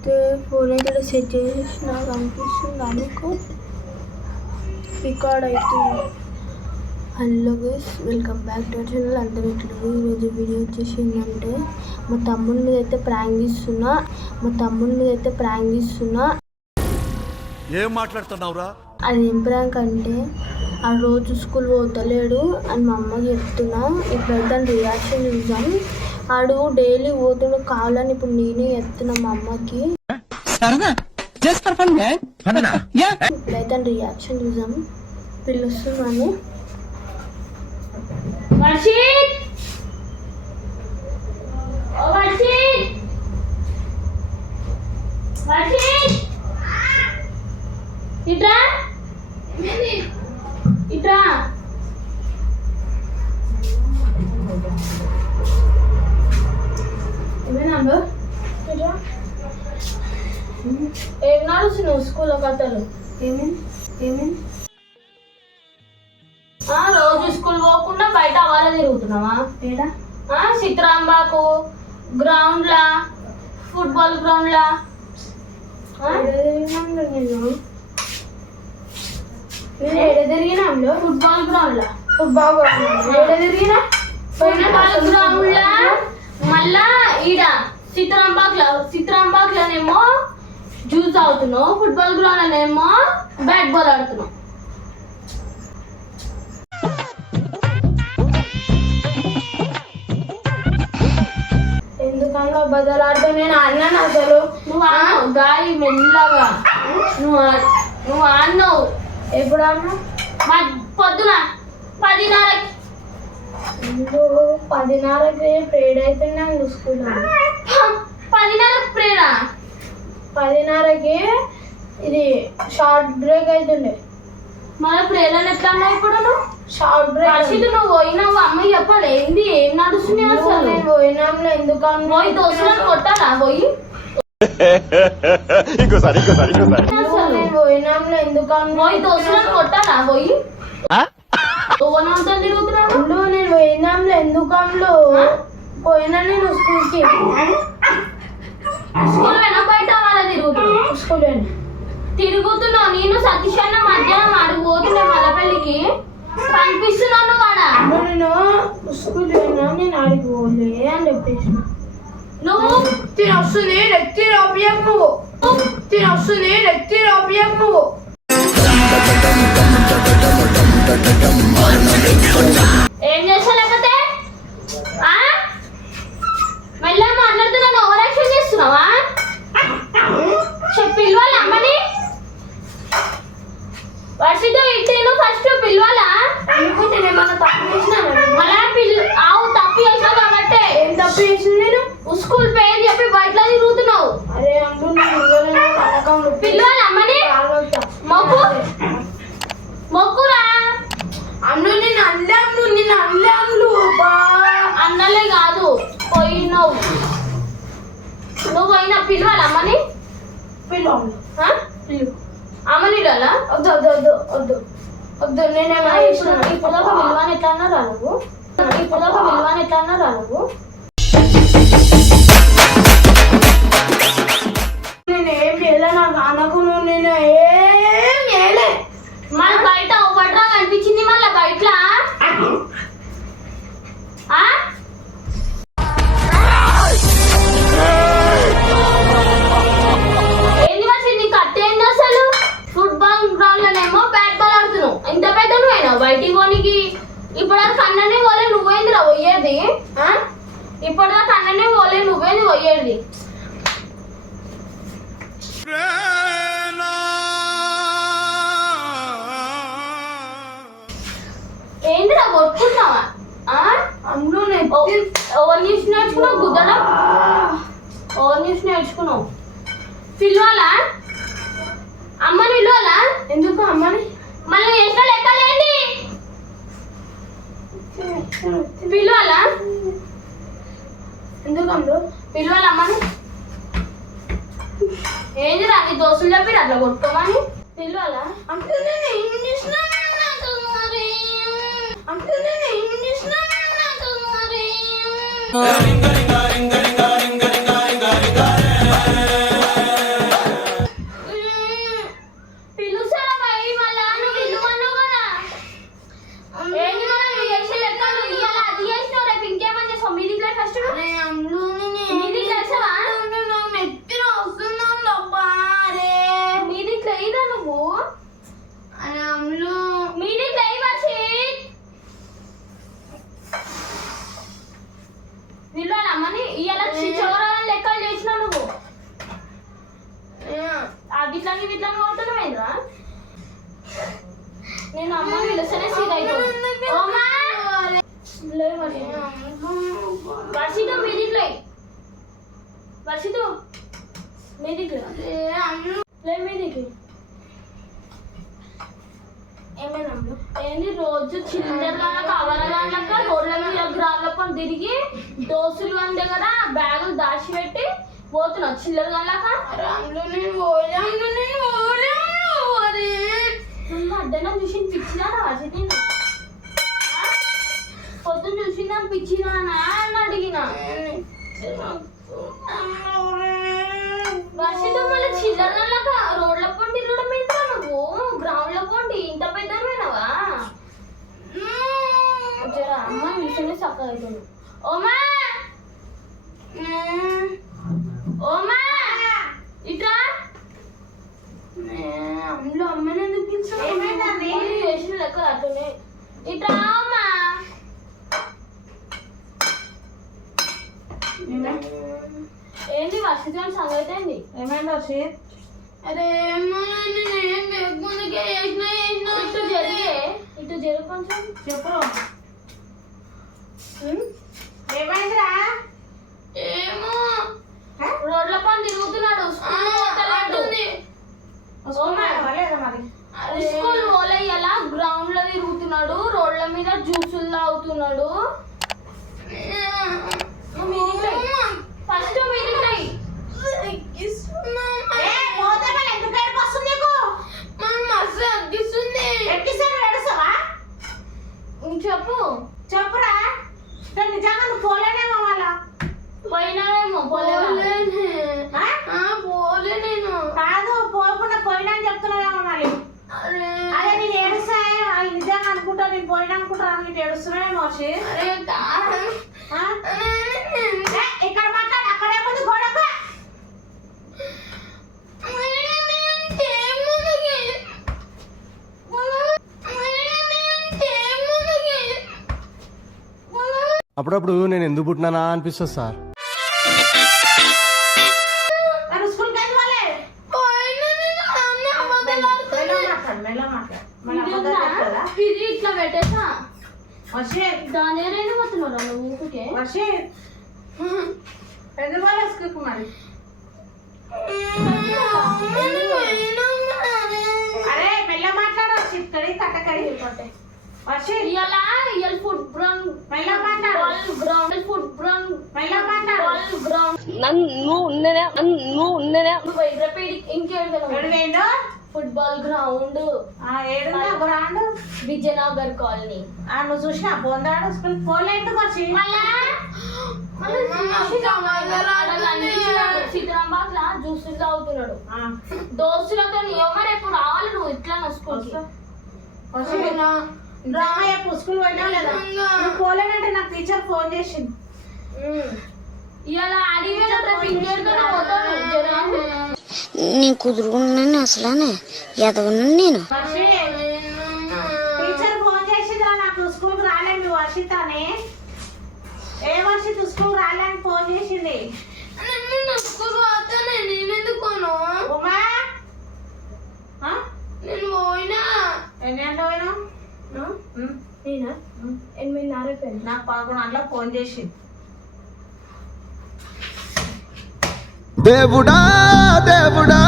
అయితే ఫోన్ అయితే సెట్ చేసేసి నాకు అనిపిస్తుంది అందుకు రికార్డ్ అవుతుంది. Hello guys, welcome back to our channel. అందరూ ఇట్లా ఈరోజు వీడియో వచ్చేసి ఏంటంటే మా తమ్ముడి మీద అయితే ప్రాంక్ తీస్తున్నా. ఏం మాట్లాడుతున్నావురా? అది ఏం ప్రాంక్ అంటే ఆ రోజు స్కూల్ పోతలేడు అని మా అమ్మకి చెప్తున్నా. ఇప్పుడైతే రియాక్షన్ చూసాం. ఆడు డైలీ పోతుడు కావాలని ఇప్పుడు నేనే చెప్తున్నా మా అమ్మకి. ఇప్పుడైతే రియాక్షన్ చూసాం. పిలుస్తున్నాను. ఇట్రా ఇట్రా ఏమేనా ఏం నడుస్తున్నావు స్కూల్లో కథలు? ఏమేమి రోజు స్కూల్ పోకుండా బయట అవ్వాల తిరుగుతున్నావా? ఏడా చిత్రాంబాకు గ్రౌండ్లా, ఫుట్బాల్ గ్రౌండ్లా ఫుట్బాల్ గ్రౌండ్లా గ్రౌండ్లా మళ్ళా ఈడ చిత్రాంబాక్లోనేమో జ్యూస్ అవుతున్నావు, ఫుట్బాల్ గ్రౌండ్ ఏమో బ్యాట్ బాల్ ఆడుతున్నావు. ఎందుకన్నా బదలాడుతూ నేను అన్నాను అసలు. నువ్వు గాలి మెల్లగా నువ్వు అన్నావు. ఎప్పుడు అన్నా? పొద్దున 10:30కి. 10:30కి ప్రేడ్ అయిపోయినా స్కూల్లో. 10:30కి ప్రేడా? 10:30కి ఇది షార్ట్ బ్రేక్ అవుతుండే. మళ్ళీ ప్రేరణ ఎట్లా అన్నావు ఇప్పుడు? నువ్వు షార్ట్ బ్రేక్ అసలు నువ్వు పోయినావు. అమ్మాయి చెప్పాలి ఏంది ఏం నడుస్తున్నావు అసలు? నేను పోయినాంలో ఎందుకు పోయి దోస్తులను కొట్టాలా? పోయి పోయినాంలో ఎందుకు పోయి దోస్తులను కొట్టాలా? పోయి ఓనంతో తిరుగుతున్నావు. నేను పోయినాంలో ఎందుకంలో పోయినా నేను స్కూల్కి. స్కూల్ అయినా బయట వాళ్ళ తిరుగుతున్నావు. స్కూల్ తిరుగుతున్నావు. నేను సతీష్ అన్న మధ్యాహ్నం అడుగు పోతున్నా మల్లపల్లికి కనిపిస్తున్నాను వాడ. నేను స్కూల్ పోయినా నేను అడిగి పోలే అని చెప్పేసి నువ్వు తినొస్తుంది నెత్తి రాపియకు తినొస్తుంది నెత్తి రాపియకు. ఏం చేస్తా లేకపోతే మెల్ల మాట్లాడుతున్నాను. ఓవర్ యాక్షన్ చేస్తున్నావా? పిలవాలి అమ్మని. వర్షితో ఇంటిను ఫస్ట్ పిలవాలా? నేనేమన్నా తప్పు చేసినాను? మళ్ళా ఆవు తప్పు చేసినా కాబట్టి. ఏం తప్పు చేసింది? నేను స్కూల్ పేరు చెప్పి బయట తిరుగుతున్నావు. అరే పిలవాలి అమ్మని. మొక్కురా అన్ను. నేను అన్నలే కాదు పోయినావు. నువ్వు పోయినా పిలవాలి అమ్మని. అమ్మని వద్దు వద్దు వద్దు వద్దు వద్దు. నేనేమో ఇప్పుడు ఒక విలువని ఎట్లా అన్నారా నువ్వు? నేనేం చేయలే. నాకు అనకు. నువ్వు నేను ఏం చేయలే. మన బయట ఒకట్రా కనిపించింది. మళ్ళీ బయట ఏంది వచ్చి నీకు అట్టేంది అసలు? ఫుట్బాల్ గ్రౌండ్ లోనేమో బ్యాట్ బాల్ ఆడుతున్నావు. ఇంత పెద్ద నువ్వేనా బయటికి పోనీకి? ఇప్పటిదాకా అన్ననే పోలే, నువ్వేందిరా పోయేది? ఇప్పటిదాకా అన్ననే పోలే, నువ్వేంది పోయేది? ఏందిరా కొట్టుకుంటావా? ఓవర్ న్యూస్ నేర్చుకున్నావు. గుద్దడా ఓవర్ న్యూస్ నేర్చుకున్నావు. పిలవాలా అమ్మని? పిలవాలా? ఎందుకు అమ్మని? మళ్ళీ ఎట్లా లెక్కలేండి? పిలవాలా? ఎందుకు అమ్మ పిలవాలా అమ్మని? ఏందిరా నీ దోస్తులు చెప్పి అట్లా కొట్టుకోమని పిలవాలా? అంటే నేను ఏం చేసినా ఇట్లా కొడుతున్నావేంద్రా? నేను అమ్మని పిలుస్తేనే సీదా అయిపోయింది. ఓమా లే వర్షితో మీదిట్లే వర్షితో మీదిట్లే లే మీదికి. ఏమైనా ఏంది రోజు చిల్లరగా కవరగాళ్ళక రోడ్ల మీద గ్రాళ్ళ తిరిగి దోస్తులు గారి దగ్గర బ్యాగులు దాచిపెట్టి పోతున్నావు చిల్లరగాళ్ళక. అడ్డన చూసి పిచ్చినా వర్షితి పొద్దున్న చూసిందా పిచ్చినా అని అడిగినా. వర్షితో మళ్ళీ చిల్లరగాళ్ళక రోడ్ల పొండి తిరగడం మీద నువ్వు గ్రౌండ్ లో పోండి ఇంత పెద్దవేనావా? జరా అమ్మ మిషన్ చక్కగా అవుతుంది. ఓమా ఓమా ఇట్రా. అందులో అమ్మని ఎందుకు పిలిచావు? చేసిన లెక్క అట్లనే ఇట్రా అమ్మా. ఏంటి వర్షితో సంగతి ఏంది? ఏమైంది వర్షిత్? అరే ఇటు జరిగే ఇటు జరుగు కొంచెం చెప్పు ఏమైందిరా? ఏమో రోడ్ల పని తిరుగుతున్నాడు. స్కూల్ పోలేలా గ్రౌండ్ లో తిరుగుతున్నాడు, రోడ్ల మీద జ్యూసులు తాగుతున్నాడు. ఫస్ట్ మీదికి చెప్పు చెప్పురా. నిజంగా నువ్వు పోలేనేమో వాళ్ళ పోయినావేమో. పోలే నేను కాదు పోకుండా పోయినా అని చెప్తున్నావేమో మళ్ళీ. అదే నేను ఏడుస్తా వాళ్ళు నిజంగా అనుకుంటా నేను పోయినా అనుకుంటారా నీకు ఏడుస్తున్నావేమో వచ్చి. ఇక్కడ మాట్లాడు అక్కడే ముందు గోడకు. అప్పుడప్పుడు నేను ఎందుకు పుట్టినానా అనిపిస్తుంది సార్. ఇది ఇట్లా పెట్టేసా దాని ఏదైనా పోతున్నారా నువ్వు ఊరికే? మరి అరే మెల్ల మాట్లాడవచ్చు ఇక్కడి కట్టకడి ఇవాళ ఫుడ్ గ్రౌండ్ మెల్ల మాట్లాడు గ్రౌండ్ ఫుడ్ గ్రౌండ్ మెల్ల మాట్లాడు గ్రౌండ్ ఇంకేడు ఫుట్బాల్ గ్రౌండ్ ఏడుందా గ్రౌండ్ విజయనగర్ కాలనీ. నువ్వు చూసినా పొందాడు స్కూల్ పోలేదు వచ్చి సిద్ధరాబాద్ లా జ్యూసులు తాగుతున్నాడు దోస్తులతో. ఏమో రేపు రావాలి నువ్వు ఇట్లా స్కూల్ డ్రామా చెప్పు స్కూల్ పోయినా లేదా? నువ్వు పోలేనంటే నాకు టీచర్ ఫోన్ చేసింది. ఇలా అడిగి పోతాను. నేను కుదురుకున్నాను అసలు ఎదవన్నాను నేను. టీచర్ ఫోన్ చేసిందిరా నాకు స్కూల్కి రాలేదు నువ్వు వర్షిత్ అని. ఏ వర్షిత్ స్కూల్ రాలేని ఫోన్ చేసింది. స్కూల్ పోతానే నేను ఎందుకోను? ఉమా నేను పోయినా. ఎన్ని గంటలు పోయినా? నేనా 8:30 నాకు 11 గంటలకు ఫోన్ చేసింది. దేవుడా దేవుడా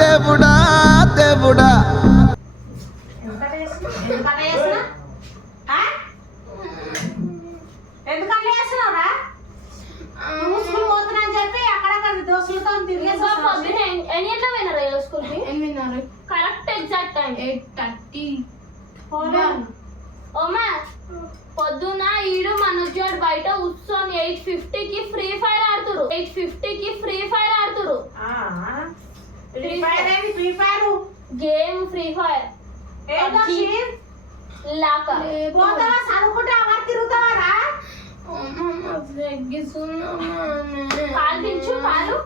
దేవుడా దేవుడా ఎందుకట్లా చేస్తున్నా? ఎందుకట్లా చేస్తున్నావురా? నువ్వు స్కూల్ పోతున్నా అని చెప్పి అక్కడక్కడ దోస్తులతో తిరిగేసి ఎన్ని గంటల పోయినా రైలు స్కూల్ కి? 8:30 కరెక్ట్ ఎగ్జాక్ట్ టైం 8:30. ఓమా పొద్దున ఈడు మనోజోడ్ బయట కూర్చొని 8:50కి ఫ్రీ ఫైర్ ఆడుతురు. 8:50కి ఫ్రీ ఫైర్ ఆడుతురు. Free fire game free fire లాక పోతావా చదువుకుంటే ఎవరు తిరుగుతావారా? కాలు దించు కాలు.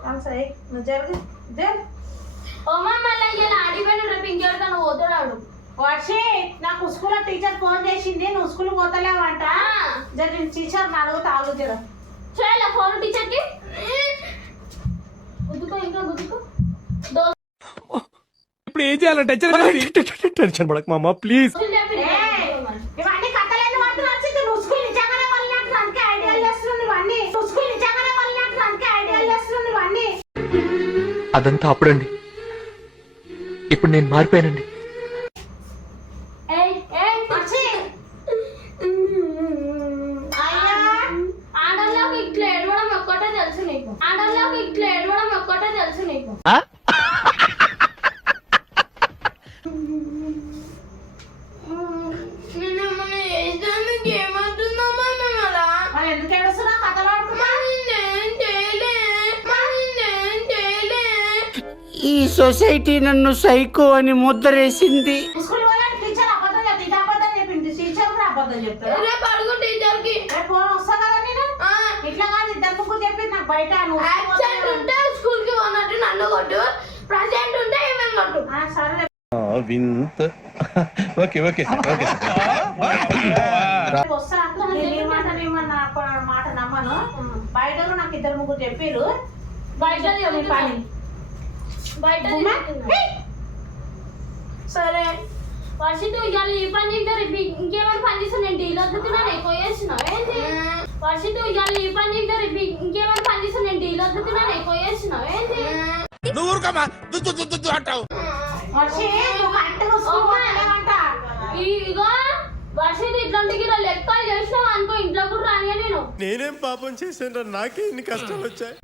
నువ్వు జరుగు ఓమా మళ్ళీ ఇలా ఆడిపోయిన రేపు ఇంకెడతాను పోతాడు. వర్షి నాకు స్కూల్లో టీచర్ ఫోన్ చేసింది నువ్వు స్కూల్ పోతలేవంట. నేను టీచర్ అడుగుతా ఆగు జర చేయాల ఫోన్ టీచర్ కి గుద్దుకో ఇంకా గుద్దుకో. ఇప్పుడు ఏం చేయాలంటే టెన్షన్ పడక మామ ప్లీజ్. ఇవన్నీ కట్టలేని వాటి నచ్చింది. నువ్వు స్కూల్ నిజంగానే వాళ్ళకి దానికి ఐడియాలు చేస్తున్నావు ఇవన్నీ. నువ్వు స్కూల్ నిజంగానే వాళ్ళకి దానికి ఐడియాలు చేస్తున్నావు ఇవన్నీ. అదంతా అప్పుడండి, ఇప్పుడు నేను మారిపోయానండి. ఆడల్లోకి ఇట్లా ఏడవడం ఒక్కటే తెలుసు నీకు. ఆడల్లోకి ఇట్లా ఏడవడం ఒక్కటే తెలుసు నీకు. ఎందుకు ఏడుస్తున్నా కథలు ఆడుతున్నా? ఈ సొసైటీ నన్ను సైకో అని ముద్రేసింది. స్కూల్ వాళ్ళని టీచర్ అబద్ధం చెప్తే ఇది అబద్ధం చెప్పింది. టీచర్ కూడా అబద్ధం చెప్తారు. రేపు అడుగు టీచర్ కి. ఫోన్ వస్తా కదా నేను. ఇట్లా కాదు ఇద్దరు ముగ్గురు చెప్పింది నాకు బయట. యాబ్సెంట్ ఉంటే స్కూల్ కి పోనట్టు నన్ను కొట్టు, ప్రెసెంట్ ఉంటే ఏమేమి కొట్టు. సరే వింత ఓకే ఓకే వస్తా. నేను మాట నమ్మను. బయట నాకు ఇద్దరు ముగ్గురు చెప్పారు. బయట పని బయట సరే వర్షిత్ ఇవాళ ఈ పని చేద్దాం. రేపు ఇంకేమైనా పని చేస్తాను. నేను డీల్ వద్దుతున్నాను ఎక్కువ చేస్తున్నావు ఏంటి? వర్షిత్ ఇవాళ ఈ పని చేద్దాం. రేపు ఇంకేమైనా పని చేస్తాను. నేను డీల్ వద్దుతున్నాను ఎక్కువ చేస్తున్నావు ఏంటి? ఇగో వర్షిత్ ఇట్లాంటి లెక్కలు చేసినావు అనుకో ఇంట్లో కూడా రానియా నేను. నేనేం పాపం చేశాను, నాకే ఇన్ని కష్టాలు వచ్చాయి.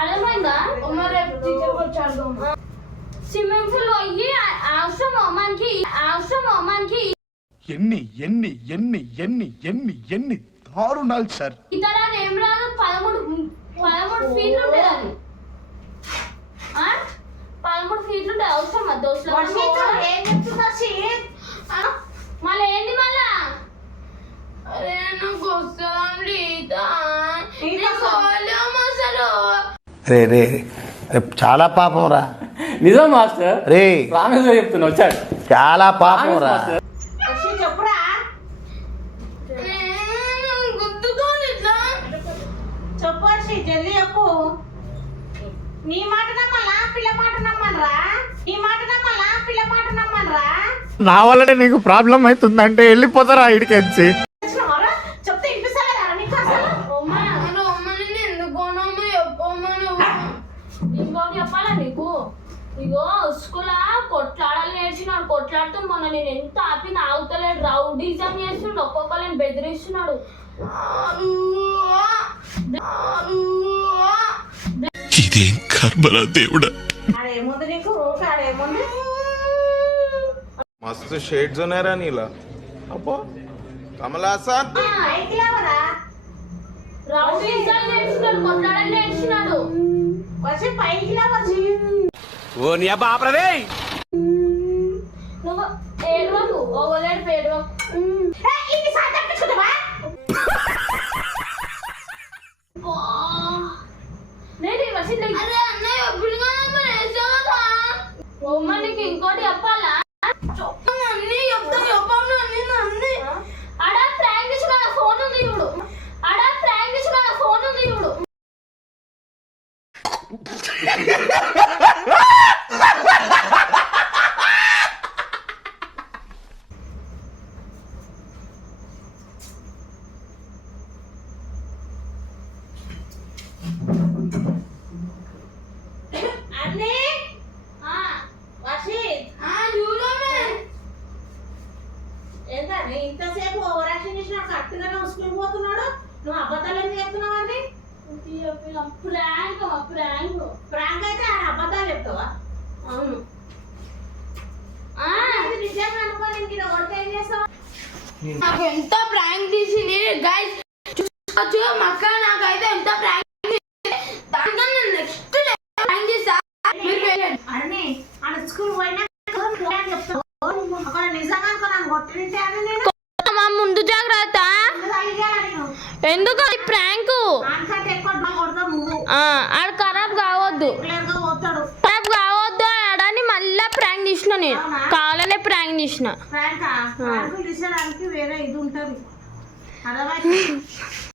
అర్థమైందా? రేపు టీచర్ వచ్చాడు. స్విమ్మింగ్ పూల్ పోయి అవసరం అమ్మానికి ఎన్ని ఎన్ని ఎన్ని ఎన్ని ఎన్ని ఎన్ని దారుణాలు సార్. ఇతర ఏం రాదు. 13 ఫీట్లు ఉంటుంది అది. 13 ఫీట్లు ఉంటుంది. అవసరం దోస్తులు మళ్ళీ ఏంది మళ్ళా? అరే నాకు రే రే చాలా పాపం రా. నిజం మాస్టర్, రే రామేశ్వర చెప్తున్నా వచ్చాడు. చాలా పాపం రా. చెప్పురా. చెప్పు వర్షి జల్దీ చెప్పు. నీ మాట నమ్మలా పిల్ల మాట నమ్మనరా? నీ మాట నమ్మలా పిల్ల మాట నమ్మనరా? నా వల్లనే నీకు ప్రాబ్లం అవుతుందంటే వెళ్ళిపోతారా ఇడికి వచ్చి. చెప్తే వినిపిస్తలేదా నీకు అసలు? ఇంకోటి చెప్పాలా నీకు? ఇగో స్కూల్ కొట్లాడాలి నేర్చున్నాడు. కొట్లాడుతూ మొన్న నేను ఎంత ఆపిన ఆగుతలేడు. రౌడీజం చేస్తున్నాడు. ఒక్కొక్కరిని బెదిరిస్తున్నాడు. ఇదేం కర్మరా దేవుడా. ఆడేముంది నీకు? ఓకే ఆడేముంది? मस्त शेड्स नाही रा नीला अप्पा कमला असा పైకి లేవరా? రౌడీజం నేర్చున్నాడు. కొట్లాడాలి నేర్చున్నాడు. వచ్చి పైకి లేవచ్చు. ఓ నీ అబ్బా ఆపరదే. నువ్వు ఏడవకు. ఓవలేడు ఏడవకు. ఇది సాధించుకుంటావా? నేను నీకు ఇంకోటి చెప్పాలా? అడా ప్రాంక్ చేసిన ఫోన్ ఉంది చూడు. అన్నీ వర్షి ఏంటని ఇంతసేపు ఓవరాక్షన్ చేసిన కరెక్ట్గానే స్కూల్ పోతున్నాడు. నువ్వు అబద్ధాలు ఎందుకు చెప్తున్నావు? అని ప్రాంక్ అయితే ఆయన అబద్ధాలు చెప్తావా? అవును. నిజంగా అనుకోని ఇంక కొడితే ఏం చేస్తావు? నాకు ఎంత ప్రాంక్ తీసింది గైస్ చూసుకోవచ్చు. మక్క నాకైతే ఎంత ప్రాంక్ దానికన్నా నెక్స్ట్ ప్రాంక్ చేస్తా. అన్నీ ఆయన స్కూల్ పోయినా చెప్తావు. అక్కడ నిజంగా అనుకో నన్ను కొట్టింటే అని నేను ముందు జాగ్రత్త. ఎందుకు ప్రాంక్? దానికంటే ఎక్కువ కొడతావు నువ్వు. ఆడ ఖరాబ్ కావద్దు. క్లియర్గా పోతాడు. ఖరాబ్ కావద్దు ఆడని మళ్ళా ప్రాంక్ తీసిన. నేను కావాలనే ప్రాంక్ తీసిన. ప్రాంక్ తీసేదానికి వేరే ఇది ఉంటుంది. అర్థమైంది?